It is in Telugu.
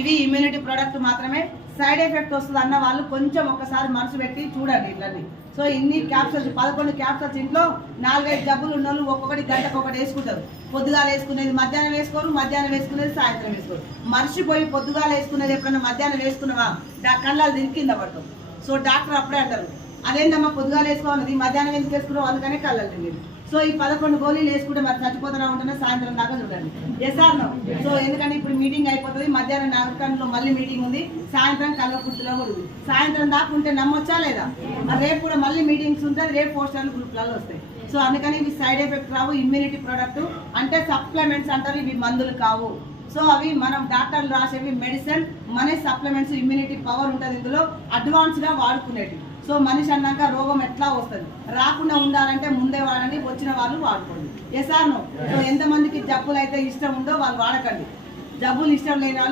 ఇవి ఇమ్యూనిటీ ప్రోడక్ట్ మాత్రమే. సైడ్ ఎఫెక్ట్ వస్తుంది అన్న వాళ్ళు కొంచెం ఒకసారి మనసు పెట్టి చూడండి ఇట్లని. సో ఇన్ని క్యాప్సూల్స్ 11 క్యాప్సూల్స్ ఇంట్లో 4-5 జబ్బులు ఉన్న వాళ్ళు ఒక్కొక్కటి గంటకు ఒకటి వేసుకుంటారు. పొద్దుగాలు వేసుకునేది మధ్యాహ్నం వేసుకోరు, మధ్యాహ్నం వేసుకునేది సాయంత్రం వేసుకోరు. మర్చిపోయి పొద్దుగాలు వేసుకునేది ఎప్పుడన్నా మధ్యాహ్నం వేసుకున్నావా కళ్ళాలు తిరిగి కింద పడతాం. సో డాక్టర్ అప్పుడే అంటారు అదేంటమ్మా పొద్దుగాలు వేసుకోవాలి మధ్యాహ్నం ఎందుకు వేసుకున్నావు, అందుకనే కళ్ళాలు తిరిగి. సో ఈ 11 గోళీలు వేసుకుంటే మరి చచ్చిపోతున్నా ఉంటేనే సాయంత్రం దాకా చూడండి. ఎస్ఆర్నో. సో ఎందుకంటే ఇప్పుడు మీటింగ్ అయిపోతుంది, మధ్యాహ్నం నాగరికంలో మళ్ళీ మీటింగ్ ఉంది, సాయంత్రం కల్వకుర్తిలో కూడా ఉంది. సాయంత్రం దాకా ఉంటే నమ్మొచ్చా లేదా? రేపు కూడా మళ్ళీ మీటింగ్స్ ఉంటుంది, రేపు పోస్టర్లు గ్రూప్లలో వస్తాయి. సో అందుకని ఇవి సైడ్ ఎఫెక్ట్ రావు. ఇమ్యూనిటీ ప్రోడక్ట్ అంటే సప్లిమెంట్స్ అంటారు, ఇవి మందులు కావు. సో అవి మనం డాక్టర్లు రాసేవి మెడిసిన్, మన సప్లిమెంట్స్. ఇమ్యూనిటీ పవర్ ఉంటుంది ఇందులో, అడ్వాన్స్గా వాడుకునేవి. సో మనిషి అన్నాక రోగం ఎట్లా వస్తుంది, రాకుండా ఉండాలంటే ముందే వాడండి, వచ్చిన వాళ్ళు వాడుకోండి. ఎస్ఆర్నో. సో ఎంతమందికి జబ్బులు అయితే ఇష్టం ఉందో వాళ్ళు వాడకండి, జబ్బులు ఇష్టం లేని వాళ్ళు